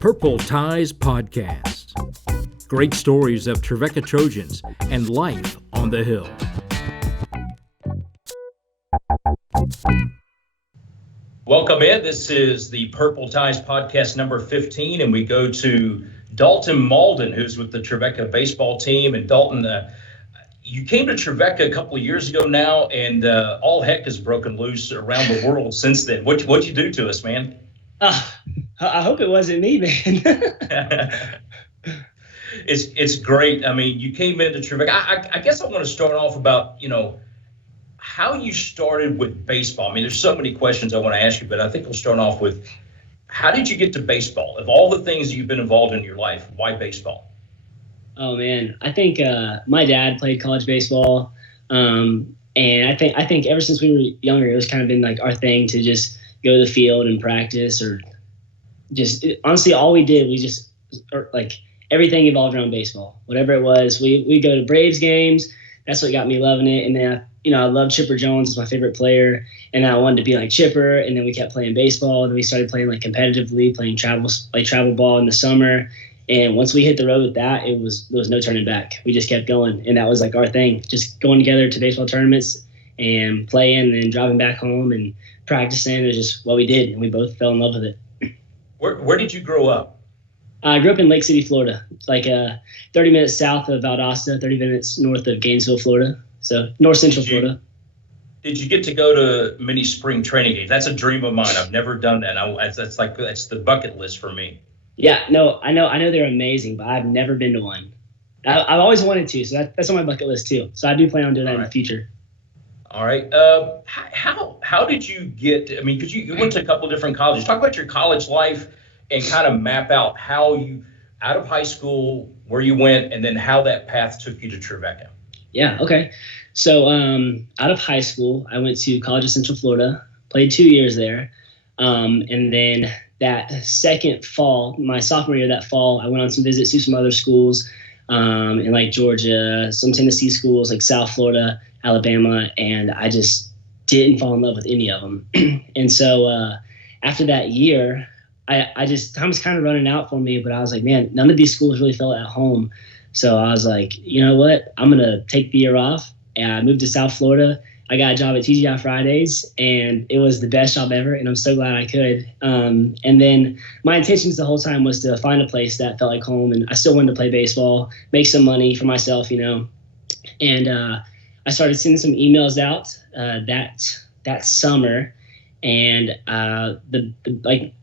Purple Ties Podcast. Great stories of Trevecca Trojans and life on the Hill. Welcome in. This is the Purple Ties Podcast number 15, and we go to Dalton Mauldin, who's with the Trevecca baseball team. And Dalton, you came to Trevecca a couple of years ago now, and all heck has broken loose around the world since then. What'd you do to us, man? I hope it wasn't me, man. It's great. I mean, you came into Trevecca. I guess I want to start off about, how you started with baseball. I mean, there's so many questions I want to ask you, but I think we'll start off with, how did you get to baseball? Of all the things you've been involved in your life, why baseball? Oh, man. I think my dad played college baseball. And I think ever since we were younger, it was kind of been like our thing to just go to the field and practice, or just honestly, all we did, everything evolved around baseball. Whatever it was, we go to Braves games. That's what got me loving it. And then I loved Chipper Jones as my favorite player, and I wanted to be like Chipper. And then we kept playing baseball. And then we started playing like competitively, playing travel ball in the summer. And once we hit the road with that, there was no turning back. We just kept going, and that was like our thing, just going together to baseball tournaments and playing, and then driving back home and practicing. Is just what we did, and we both fell in love with it. Where did you grow up? I grew up in Lake City, Florida. It's like 30 minutes south of Valdosta, 30 minutes north of Gainesville, Florida. So north central Florida. Did you get to go to many spring training games? That's a dream of mine. I've never done that. That's the bucket list for me. Yeah, no, I know they're amazing, but I've never been to one. I've always wanted to, so that's on my bucket list too. So I do plan on doing that in the future. All right. How did you get? I mean, because you went to a couple of different colleges. Talk about your college life and kind of map out how you, out of high school, where you went, and then how that path took you to Trevecca. Yeah. Okay. So out of high school, I went to College of Central Florida, played 2 years there, and then that second fall, my sophomore year, that fall, I went on some visits to some other schools in like Georgia, some Tennessee schools like South Florida, Alabama, and I just didn't fall in love with any of them. And so after that year, time was kind of running out for me, but I was like, man, none of these schools really felt at home. So I was like, you know what, I'm going to take the year off. And I moved to South Florida. I got a job at TGI Fridays, and it was the best job ever, and I'm so glad I could. And then my intentions the whole time was to find a place that felt like home, and I still wanted to play baseball, make some money for myself, And I started sending some emails out that summer, and the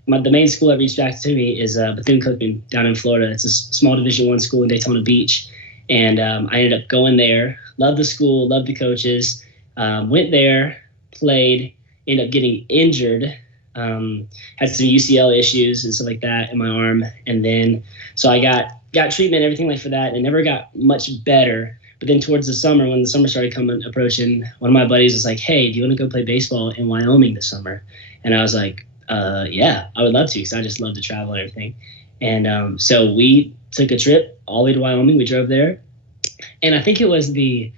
main school that reached out to me is Bethune-Cookman down in Florida. It's a small Division I school in Daytona Beach, and I ended up going there. Loved the school, loved the coaches. Went there, played, ended up getting injured, had some UCL issues and stuff like that in my arm. And then, so I got treatment and everything like for that, and never got much better. But then towards the summer, when the summer started approaching, one of my buddies was like, hey, do you want to go play baseball in Wyoming this summer? And I was like, yeah, I would love to, because I just love to travel and everything. And so we took a trip all the way to Wyoming. We drove there. And I think it was the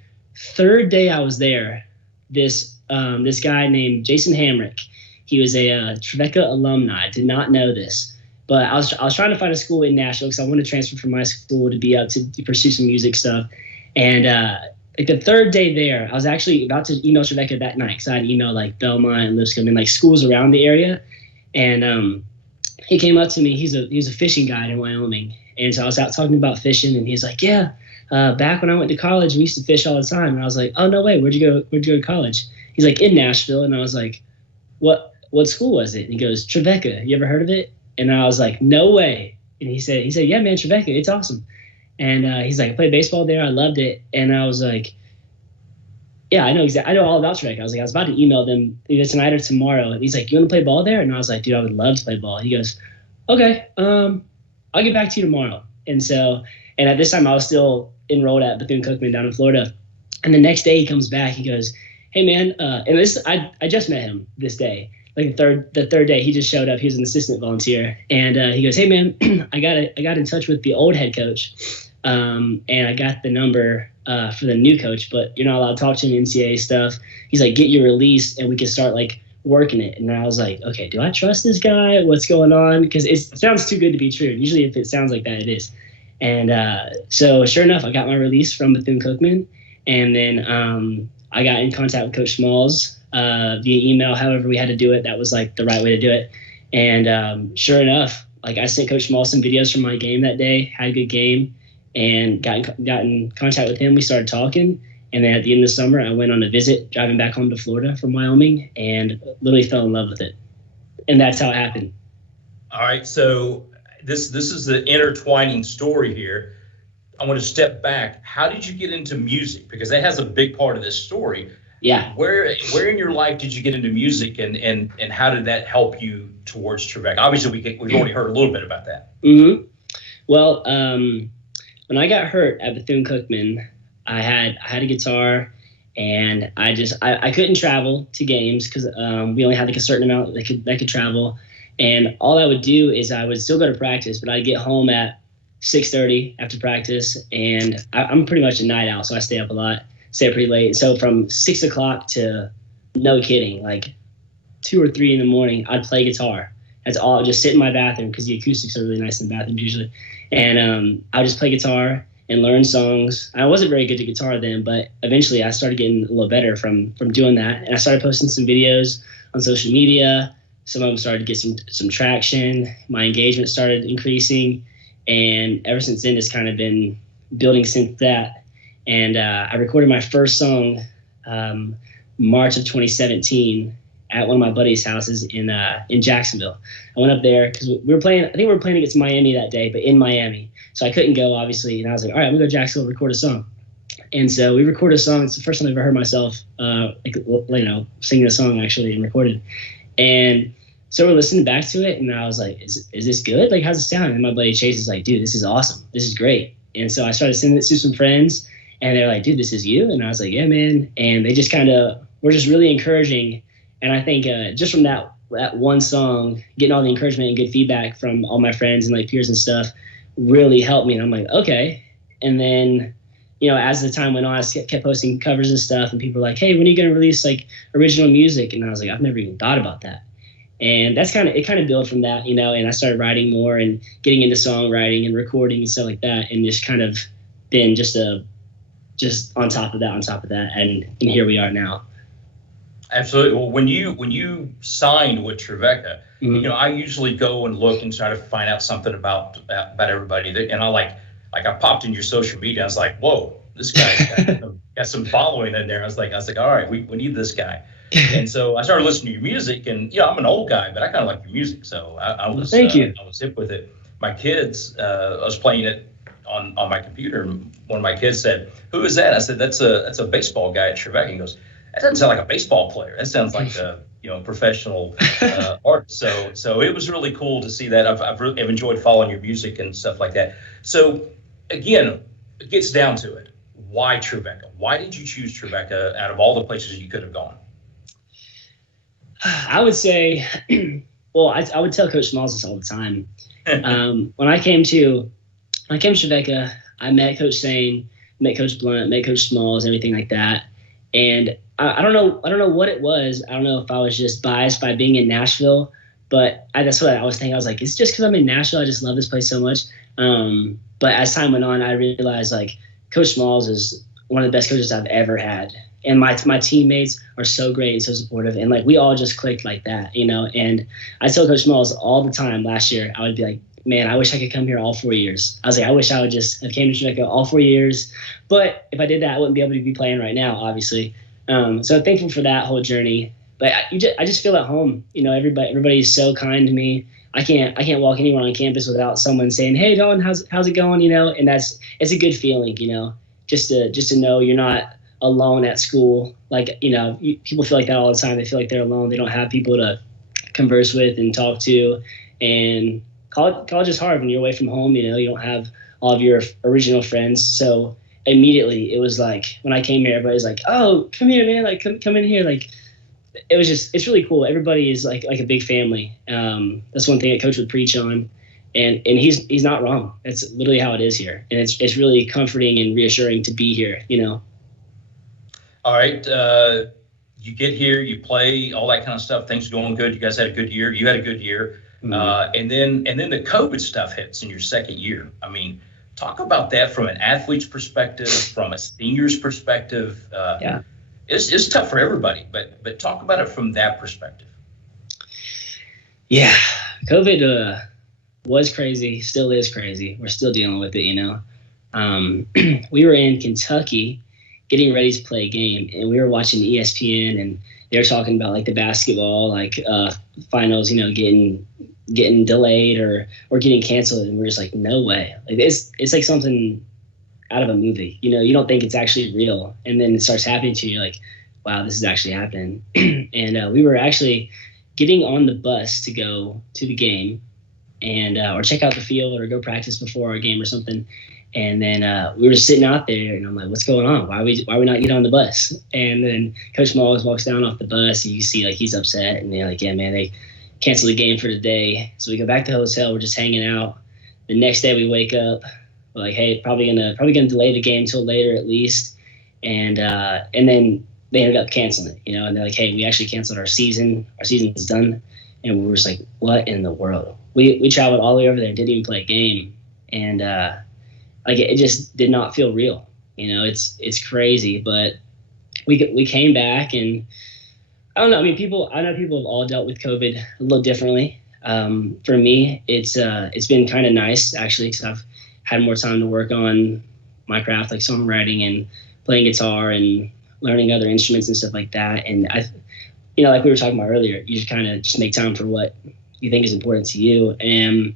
third day I was there, this guy named Jason Hamrick, he was a Trevecca alumni. I did not know this, but I was trying to find a school in Nashville because I wanted to transfer from my school to be up to pursue some music stuff. And the third day there, I was actually about to email Trevecca that night, because I had emailed like Belmont and Lipscomb and like schools around the area. And he came up to me. He's a fishing guide in Wyoming, and so I was out talking about fishing, and he's like, yeah. Back when I went to college, we used to fish all the time. And I was like, oh, no way. Where'd you go to college? He's like, in Nashville. And I was like, what school was it? And he goes, Trevecca. You ever heard of it? And I was like, no way. And he said, yeah, man, Trevecca, it's awesome. And he's like, I played baseball there. I loved it. And I was like, yeah, I know all about Trevecca. I was about to email them either tonight or tomorrow. And he's like, you want to play ball there? And I was like, dude, I would love to play ball. He goes, okay, I'll get back to you tomorrow. And at this time I was still enrolled at Bethune-Cookman down in Florida. And the next day he comes back, he goes, hey man, and this, I just met him this day, like the third day he just showed up. He was an assistant volunteer. And he goes, hey man, I got in touch with the old head coach. And I got the number for the new coach, but you're not allowed to talk to him NCAA stuff. He's like, get your release and we can start like working it. And I was like, okay, do I trust this guy? What's going on? Because it sounds too good to be true. Usually if it sounds like that, it is. And so sure enough, I got my release from Bethune-Cookman. And then I got in contact with Coach Smalls via email. However we had to do it, that was like the right way to do it. And sure enough, like I sent Coach Smalls some videos from my game that day, had a good game, and got in contact with him. We started talking. And then at the end of the summer, I went on a visit, driving back home to Florida from Wyoming, and literally fell in love with it. And that's how it happened. All right, so this is the intertwining story here. I want to step back. How did you get into music? Because that has a big part of this story. Yeah. Where in your life did you get into music, and how did that help you towards Trevecca? Obviously, we've already heard a little bit about that. Mm-hmm. Well, when I got hurt at Bethune-Cookman, I had a guitar, and I couldn't travel to games because we only had like a certain amount that could travel. And all I would do is I would still go to practice, but I'd get home at 6:30 after practice, and I'm pretty much a night owl, so I stay up a lot, stay up pretty late. So from 6 o'clock to, no kidding, like 2 or 3 in the morning, I'd play guitar. That's all. I'd just sit in my bathroom because the acoustics are really nice in the bathrooms usually, and I would just play guitar and learn songs. I wasn't very good at guitar then, but eventually I started getting a little better from doing that, and I started posting some videos on social media. Some of them started to get some traction. My engagement started increasing, and ever since then, it's kind of been building since that. And I recorded my first song March of 2017 at one of my buddies' houses in Jacksonville. I went up there because we were playing. I think we were playing against Miami that day, but in Miami, so I couldn't go obviously. And I was like, all right, I'm gonna go to Jacksonville, record a song. And so we recorded a song. It's the first time I've ever heard myself, singing a song actually and recorded. And so we're listening back to it, and I was like, is this good? Like, how's it sound? And my buddy Chase is like, dude, this is awesome. This is great. And so I started sending it to some friends, and they're like, dude, this is you? And I was like, yeah, man. And they just were just really encouraging. And I think just from that one song, getting all the encouragement and good feedback from all my friends and like peers and stuff really helped me. And I'm like, okay. And then, as the time went on, I kept posting covers and stuff, and people were like, hey, when are you going to release like original music? And I was like, I've never even thought about that. And that's kind of built from that, and I started writing more and getting into songwriting and recording and stuff like that. And just kind of been just on top of that. And here we are now. Absolutely. Well, when you signed with Trevecca, mm-hmm. I usually go and look and try to find out something about everybody. And I I popped in your social media. I was like, whoa, this guy's got some following in there. I was like, all right, we need this guy. And so I started listening to your music, and I'm an old guy, but I kind of like your music. So I was Thank you. I was hip with it. My kids, I was playing it on my computer, and one of my kids said, "Who is that?" I said, "That's a baseball guy at Trevecca." He goes, "That doesn't sound like a baseball player. That sounds like a professional artist." So it was really cool to see that. I've enjoyed following your music and stuff like that. So again, it gets down to it. Why Trevecca? Why did you choose Trevecca out of all the places you could have gone? I would say, well, I would tell Coach Smalls this all the time. When I came to Trevecca, I met Coach Sane, met Coach Blunt, met Coach Smalls, everything like that. And I don't know what it was. I don't know if I was just biased by being in Nashville, but that's what I was thinking. I was like, it's just because I'm in Nashville. I just love this place so much. But as time went on, I realized like Coach Smalls is one of the best coaches I've ever had. And my teammates are so great and so supportive. And like, we all just clicked like that, and I tell Coach Smalls all the time last year, I would be like, man, I wish I could come here all 4 years. I was like, I wish I would just have came to Trevecca all 4 years. But if I did that, I wouldn't be able to be playing right now, obviously. So I'm thankful for that whole journey. But I just feel at home. Everybody is so kind to me. I can't walk anywhere on campus without someone saying, hey, Dalton, how's it going? And it's a good feeling, just to know you're not alone at school. Like, people feel like that all the time. They feel like they're alone. They don't have people to converse with and talk to. And college is hard when you're away from home. You don't have all of your original friends. So immediately it was like, when I came here, everybody's like, oh, come here, man. Like, come in here. Like, it's really cool. Everybody is like a big family. That's one thing that Coach would preach on. And he's not wrong. That's literally how it is here. And it's really comforting and reassuring to be here, All right. you get here, you play, all that kind of stuff. Things are going good. You guys had a good year. You had a good year. And then the COVID stuff hits in your second year. I mean, talk about that from an athlete's perspective, from a senior's perspective. It's tough for everybody, but talk about it from that perspective. Yeah, COVID was crazy, still is crazy. We're still dealing with it, you know. We were in Kentucky getting ready to play a game, and we were watching ESPN, and they were talking about like the basketball finals, you know, getting delayed or getting canceled, and we're just like, no way. Like it's like something out of a movie, you know. You don't think it's actually real, and then it starts happening to you. You're like, wow, this is actually happening. And we were actually getting on the bus to go to the game, and or check out the field or go practice before our game or something. And then we were sitting out there, and I'm like, what's going on? Why are we not getting on the bus? And then Coach Mullins walks down off the bus, and you see like he's upset, and they're like, yeah, man, they canceled the game for today. So we go back to the hotel. We're just hanging out. The next day we wake up, we're like, hey, probably gonna delay the game till later at least. And then they ended up canceling it, you know. And they're like, hey, we actually canceled our season. Our season is done. And we were just like, what in the world? We traveled all the way over there and didn't even play a game. And like it just did not feel real. You know, it's crazy. But we came back, and I don't know. I mean, I know people have all dealt with COVID a little differently. For me, it's been kind of nice actually, because I've had more time to work on my craft, like songwriting and playing guitar and learning other instruments and stuff like that. And you know, like we were talking about earlier, you just kind of just make time for what you think is important to you. And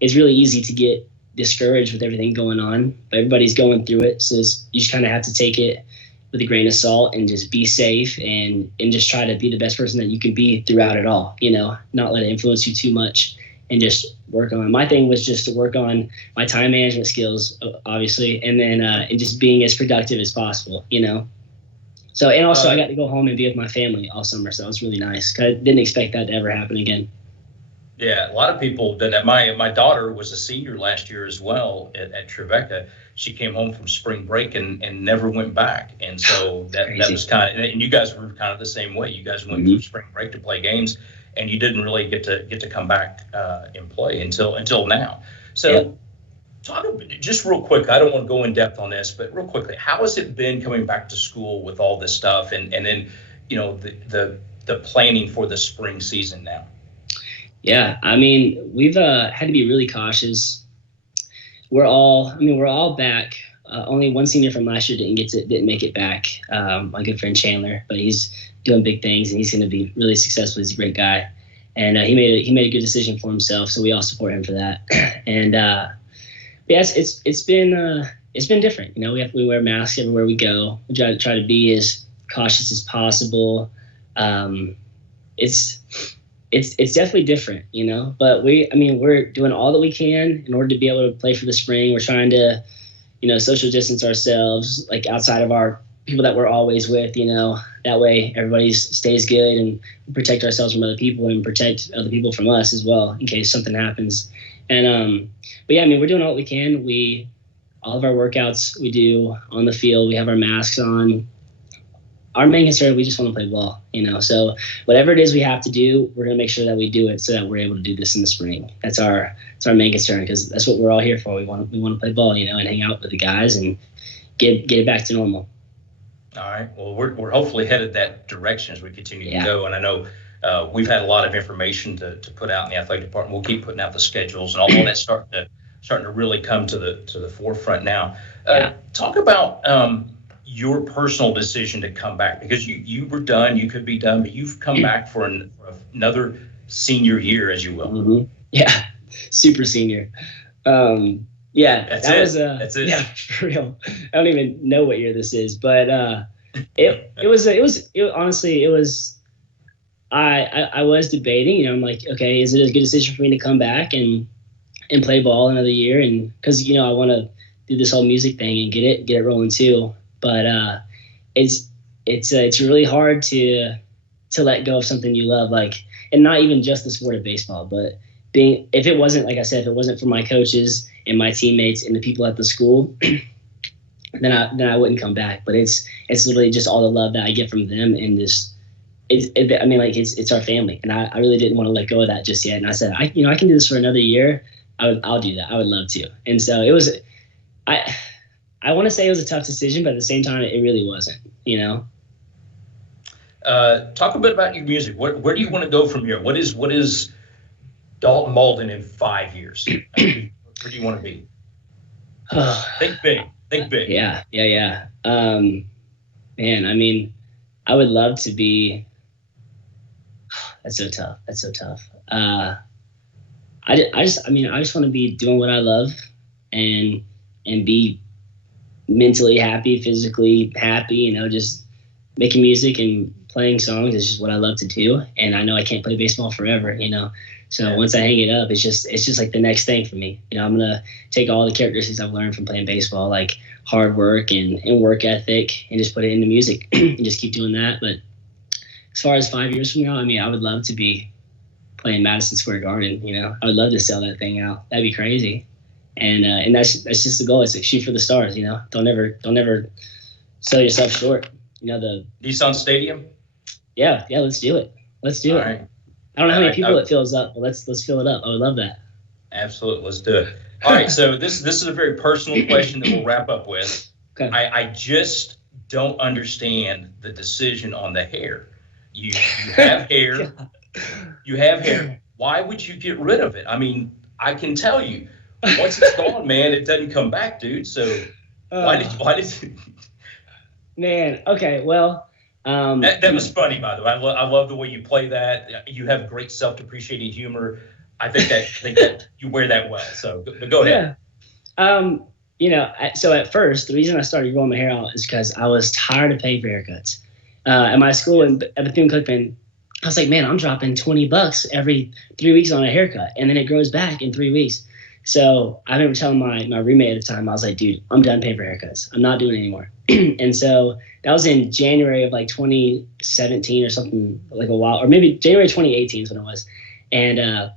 it's really easy to get discouraged with everything going on, but everybody's going through it. So you just kind of have to take it with a grain of salt and just be safe and just try to be the best person that you can be throughout it all, you know, not let it influence you too much, and just work on. My thing was just to work on my time management skills, obviously, and then and just being as productive as possible, you know. So, and also I got to go home and be with my family all summer, so it was really nice. 'Cause I didn't expect that to ever happen again. Yeah, a lot of people did that. My daughter was a senior last year as well at Trevecca. She came home from spring break and never went back. And so that was kind of, and you guys were kind of the same way. You guys went through spring break to play games, and you didn't really get to come back and play until now. So talk just real quick. I don't want to go in depth on this, but real quickly, how has it been coming back to school with all this stuff, and then, you know, the planning for the spring season now? Yeah, I mean, we've had to be really cautious. We're all back. Only one senior from last year didn't make it back. My good friend Chandler, but he's doing big things, and he's going to be really successful. He's a great guy, and he made a good decision for himself. So we all support him for that. And yes, it's been different. You know, we wear masks everywhere we go. We try to be as cautious as possible. It's definitely different, you know, but we're doing all that we can in order to be able to play for the spring. We're trying to, you know, social distance ourselves, like outside of our people that we're always with, you know, that way everybody stays good, and protect ourselves from other people and protect other people from us as well in case something happens. And, but yeah, I mean, we're doing all we can. All of our workouts we do on the field, we have our masks on. Our main concern, we just want to play ball, you know. So whatever it is we have to do, we're going to make sure that we do it so that we're able to do this in the spring. That's our main concern, because that's what we're all here for. We want to play ball, you know, and hang out with the guys and get it back to normal. All right. Well, we're hopefully headed that direction as we continue to go. And I know we've had a lot of information to put out in the athletic department. We'll keep putting out the schedules, and all that's starting to really come to the forefront now. Talk about your personal decision to come back, because you were done, you could be done, but you've come back for another senior year, as you will. Mm-hmm. Yeah, super senior. That's it. Yeah, for real. I don't even know what year this is, but honestly, I was debating, you know. I'm like, okay, is it a good decision for me to come back and play ball another year? And because, you know, I want to do this whole music thing and get it rolling too. But it's really hard to let go of something you love, like, and not even just the sport of baseball, but if it wasn't for my coaches and my teammates and the people at the school, then I wouldn't come back. But it's literally just all the love that I get from them, and just I mean, like it's our family, and I really didn't want to let go of that just yet. And I said, I can do this for another year. I'll do that. I would love to. And so it was, I want to say it was a tough decision, but at the same time, it really wasn't, Talk a bit about your music. Where do you want to go from here? What is Dalton Mauldin in 5 years? Where do you want to be? Think big. Think big. Yeah. Man, I mean, I would love to be. That's so tough. I just want to be doing what I love and be mentally happy, physically happy, just making music and playing songs is just what I love to do. And I know I can't play baseball forever, So once I hang it up, it's just like the next thing for me. I'm going to take all the characteristics I've learned from playing baseball, like hard work and work ethic, and just put it into music and just keep doing that. But as far as 5 years from now, I would love to be playing Madison Square Garden. I would love to sell that thing out. That'd be crazy. And that's just the goal. It's like shoot for the stars. Don't ever sell yourself short. The Nissan Stadium. Yeah. Let's do it. All right. I don't know how many people it fills up, but let's fill it up. I would love that. Absolutely. Let's do it. All right. So this is a very personal question that we'll wrap up with. Okay. I just don't understand the decision on the hair. You have hair. You have hair. Why would you get rid of it? I mean, I can tell you, once it's gone, man, it doesn't come back, dude. So why did you? Man, okay, well. That was funny, by the way. I love the way you play that. You have great self-depreciating humor. I think that you wear that well. So go ahead. Yeah. So at first, the reason I started growing my hair out is because I was tired of paying for haircuts. At my school at Bethune-Cookman, I was like, man, I'm dropping $20 every 3 weeks on a haircut, and then it grows back in 3 weeks. So I remember telling my roommate at the time, I was like, dude, I'm done paying for haircuts. I'm not doing it anymore. And so that was in January of like 2017 or something, like a while, or maybe January 2018 is when it was. And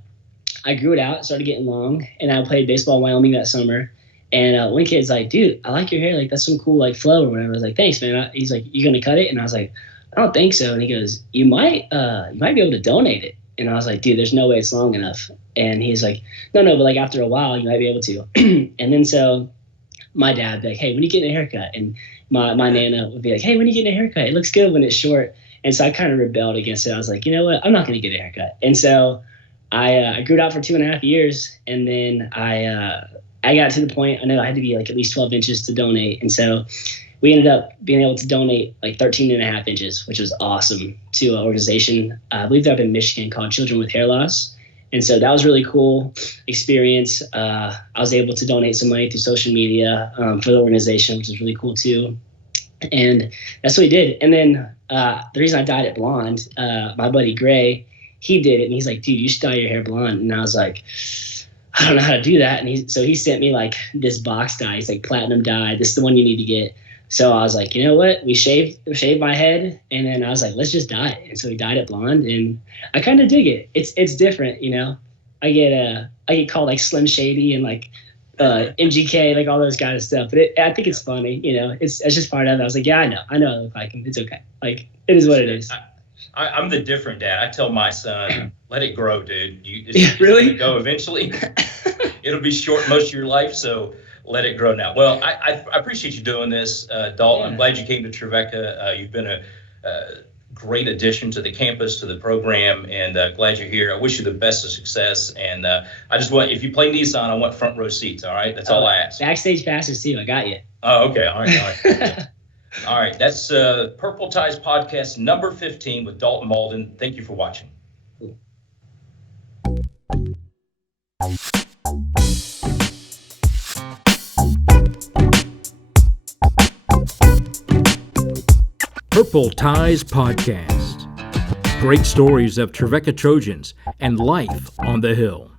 I grew it out, started getting long, and I played baseball in Wyoming that summer. And one kid's like, dude, I like your hair. Like, that's some cool like flow or whatever. I was like, thanks, man. He's like, you gonna cut it? And I was like, I don't think so. And he goes, you might be able to donate it. And I was like, dude, there's no way it's long enough. And he's like, no, but like after a while, you might be able to. And then so my dad would be like, hey, when are you getting a haircut? And my Nana would be like, hey, when are you getting a haircut? It looks good when it's short. And so I kind of rebelled against it. I was like, you know what? I'm not going to get a haircut. And so I grew it out for 2.5 years. And then I got to the point, I know I had to be like at least 12 inches to donate. And so we ended up being able to donate like 13.5 inches, which was awesome, to an organization, I believe they're up in Michigan, called Children with Hair Loss. And so that was a really cool experience. I was able to donate some money through social media for the organization, which is really cool too. And that's what we did. And then the reason I dyed it blonde, my buddy Gray, he did it. And he's like, dude, you should dye your hair blonde. And I was like, I don't know how to do that. And he sent me like this box dye. He's like, platinum dye. This is the one you need to get. So I was like, you know what? We shaved my head, and then I was like, let's just dye it. And so we dyed it blonde, and I kind of dig it. It's different, I get called like Slim Shady and like MGK, like all those kind of stuff. But I think it's funny, It's just part of it. I was like, yeah, I know I look like him. It's okay. Like, it is what it is. I'm the different dad. I tell my son, let it grow, dude. Really? It's gonna go eventually. It'll be short most of your life, so let it grow now. Well, I appreciate you doing this, Dalton. Yeah. I'm glad you came to Trevecca. You've been a great addition to the campus, to the program, and glad you're here. I wish you the best of success. And I just want, if you play Nissan, I want front row seats, all right? That's all I ask. Backstage passes too, I got you. Oh, okay, all right. All right, that's Purple Ties Podcast number 15 with Dalton Mauldin. Thank you for watching. Purple Ties Podcast. Great stories of Trevecca Trojans and life on the Hill.